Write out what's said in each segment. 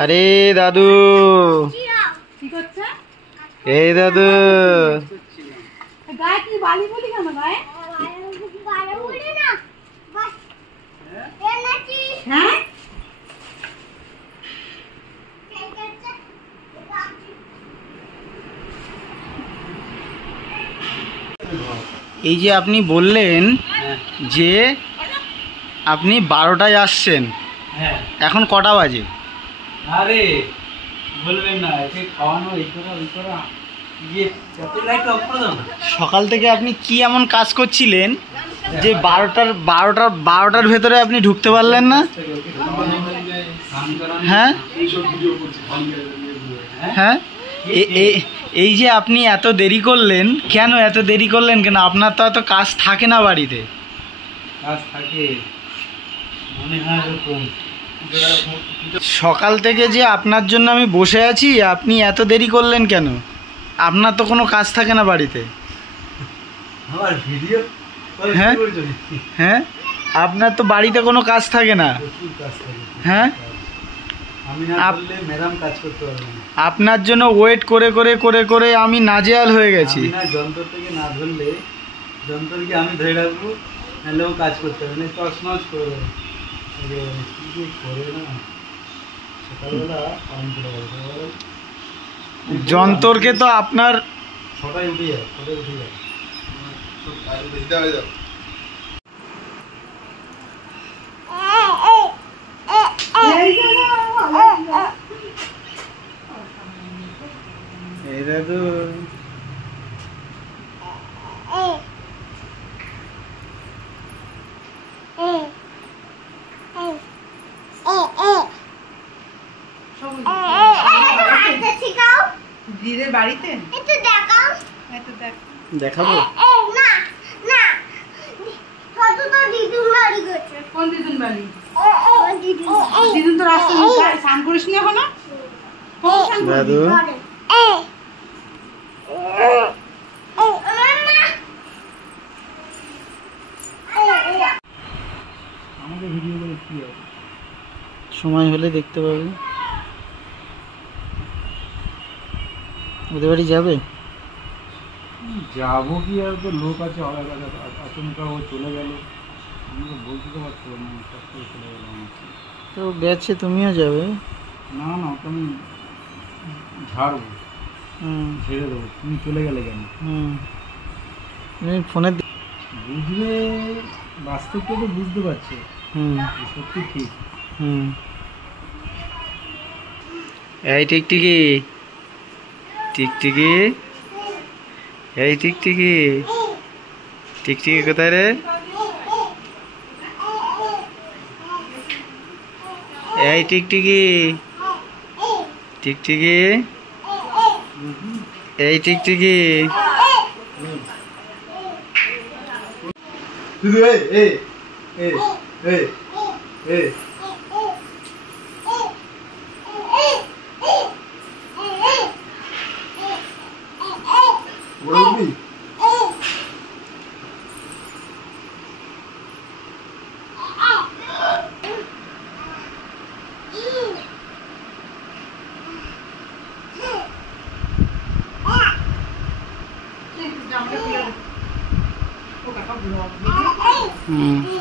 আরে দাদু কি করছে? এই দাদু গায়ে কি বালি বলি কেন গায়ে? হ্যাঁ এই যে আপনি বললেন যে আপনি 12টায় আসছেন, এখন কটা বাজে? আরে বলবেন না, একে খাওয়ানো এই করা ওই করা, সকাল থেকে আপনি কি এমন কাজ করছিলেন যে 12টার ভেতরে আপনি ঢুকতে পারলেন না? হ্যাঁ হ্যাঁ, এই যে আপনি এত দেরি করলেন কেন? এত দেরি করলেন কেন? আপনার তো এত কাজ থাকে না বাড়িতে? কাজ থাকে মনে হয় এরকম। সকাল থেকে যে আপনার জন্য আমি বসে আছি, আপনি এত দেরি করলেন কেন? আপনার তো কোনো কাজ থাকে না বাড়িতে? আমার ভিডিও হ্যাঁ হ্যাঁ, আপনার তো বাড়িতে কোনো কাজ থাকে না। হ্যাঁ, আমি না বললে ম্যাডাম কাজ করতে পারবে না। আপনার জন্য ওয়েট করে করে করে করে আমি নাজেহাল হয়ে গেছি। আমি না যন্ত্র থেকে না ধরলে, যন্ত্রকে আমি ধরে রাখবো, নাহলে ও কাজ করতে হবে না, তছনছ করে দেবে। কি করে না সকালবেলা পানি চলে গেছে, যন্ত্রকে তো আপনার ছটায় উঠে যায়, ছটায় উঠে যায়। এই দাদু দিদির বাড়িতে দেখাবো? কোন দিদুন বাড়ি? দিদুন তো রাস্তা স্নান করিস নি এখনো? দাদু আমাকে ভিডিও করে কি হবে? সময় হলে দেখতে পাবে। ওদের বাড়ি যাবে? যাবো কি, আর তো লোক আছে আচমকা ও চলে গেল, আমি তো বলতে তো পারছি না, সব করে চলে গেল। তো গেছে, তুমিও যাবে? না না, ওকে আমি ঝাড়বো, ছেড়ে দেবো, তুমি চলে গেলে কেন? তুমি ফোনে বুঝবে, বাস্তবটা তো বুঝতে পারছে, সত্যি ঠিক। এই টিকটিকি, টিকটিকি, এই টিকটিকি, টিকটিকি কোথায় রে? এই টিকটিকি, টিকটিকি, এই টিকটিকি,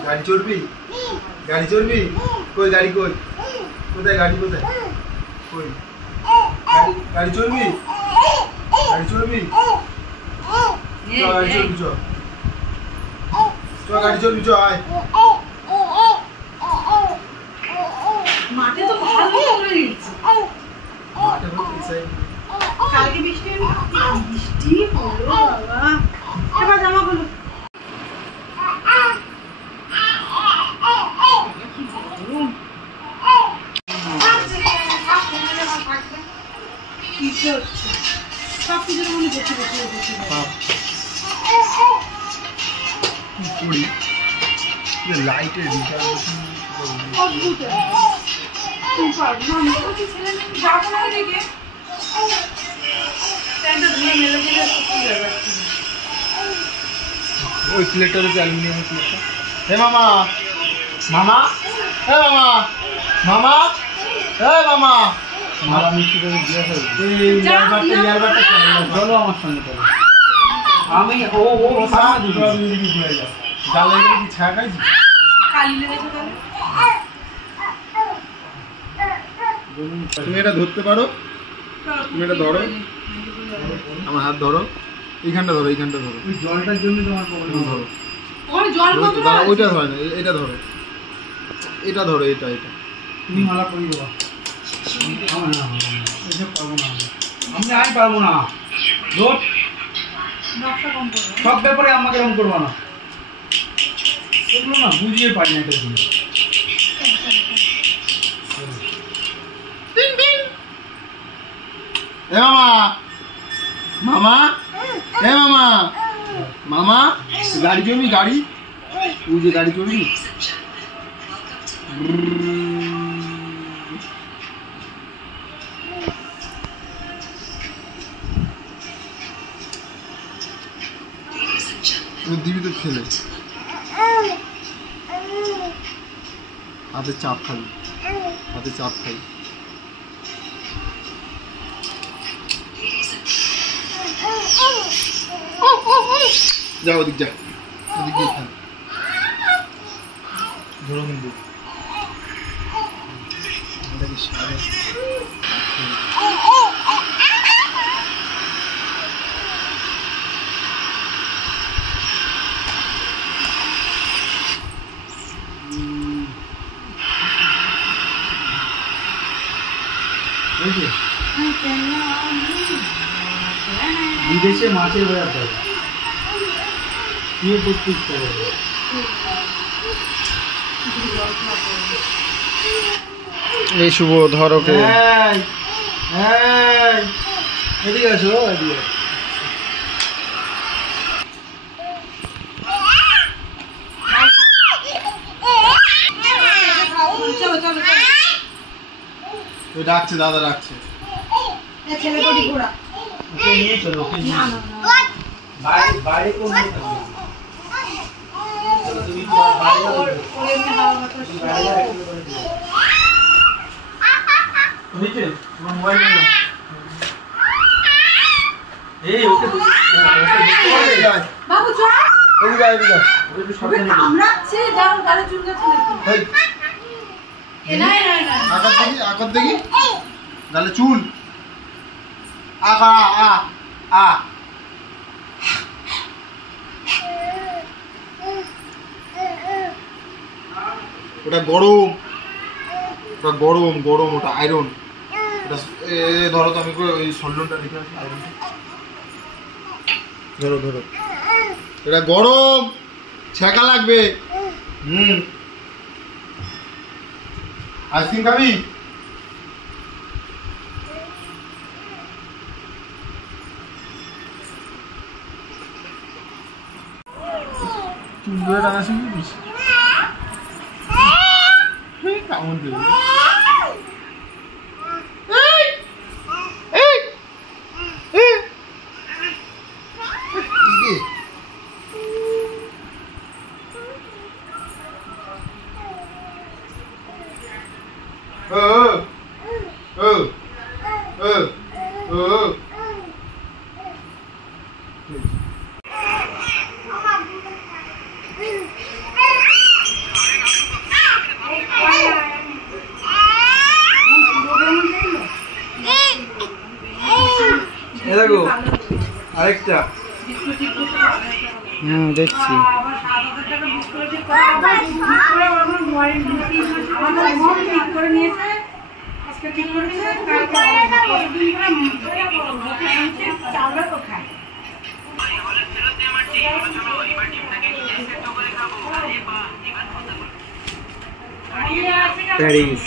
গাড়ি চড়বি? গাড়ি চড়বি? কই গাড়ি, কই কোথায় গাড়ি, কোথায় কই গাড়ি চড়বি? গাড়ি চড়বি? গাড়ি চড়বি, চ গাড়ি চড়বি, চ আয়। মাঠে তো ভালো করে দিচ্ছে, মাঠে বসে কালকে বৃষ্টি হলো বাবা। এবার জামা গুলো সব কিছুর মনে বসে বসে লাইটের ওই প্লেটটা হচ্ছে অ্যালুমিনিয়ামের প্লেটটা। হে মামা, মামা, হে মামা, মামা, হে মামা। মালা মিষ্টি করে জিজ্ঞাসা চলো আমার সঙ্গে চলো। আমি ও জালে কি ছায়া খাইছি? কালি লেগেছে তাহলে। তুমি এটা ধরতে পারো, তুমি এটা ধরো, আমার হাত ধরো, এইখানটা ধরো, এইখানটা ধরো, ওই জলটার জন্য তোমার প্রবলেম ধরো, ওখানে জল কত ওইটা ধরে না, এটা ধরো, এটা ধরো, এটা এটা তুমি মালা পরিয়ে দেবা। আমার না এসব পারবো না আমি, আর পারবো না। রোজ নকশা কম করবে। সব ব্যাপারে আমাকে এরকম করবো না, এগুলো না বুঝিয়ে পারি না এটা জিনিস। এ মামা, মামা, এ মামা, মামা, গাড়ি চড়বি? গাড়ি, তুই যে গাড়ি চড়বি? দিবি তো খেলে, হাতে চাপ খাবি, হাতে চাপ খাবি। যা ওদিক যা, ওদিক দিয়ে খা। ধরো কিন্তু বিদেশে মাছের বাজার দেয়, বিয়ে করতে ইচ্ছা করে। এই শুভ ধর ওকে। এদিকে আসো, এদিকে চলো চলো চলো। ওই ডাকছে, দাদা ডাকছে। ছেলে কটি ঘোড়া। ওকে নিয়ে চলো, ওকে নিয়ে না চলো। না না। বাইরে কোন নিয়ে থাকবে? চলো তুমি বাইরে যাও। ওর এমনি হাওয়া বাতাস। বাইরে যাও, একটু করে দিও। নিচে তোমার মোবাইল নিয়ে নাও। এই ওকে দেখতে পারবে? বাবু চল। এদিকে আয়, এদিকে আয়। ওকে একটু ওকে সাবধানে দিও। কামড়াচ্ছে, যাও গালে চুল গেছে নাকি? হেই, এ না না না। আকার দেখি, আকার দেখি, গালে চুল। আহা, আ আ ওটা গরম, ওটা গরম, গরম, ওটা আয়রন। ওটা ধরো তো, আমি ওই সল্টনটা রেখে আসি, আয়রনটা ধরো, ধরো, এটা গরম, ছ্যাঁকা লাগবে। আইসক্রিম খাবি? চুল ধরে টানা শিখবি? কেমন দেবে? দেখো আরেকটা। দেখছি। আবার 7,000 টাকা বুক করেছে, বুক করে আমার মোবাইল আমাদের মন ঠিক করে নিয়েছে, আজকে ঠিক করেছে, কালকে কতদিন ধরে ভোটে শুনছে চাউলা তো খায়। প্যারিস।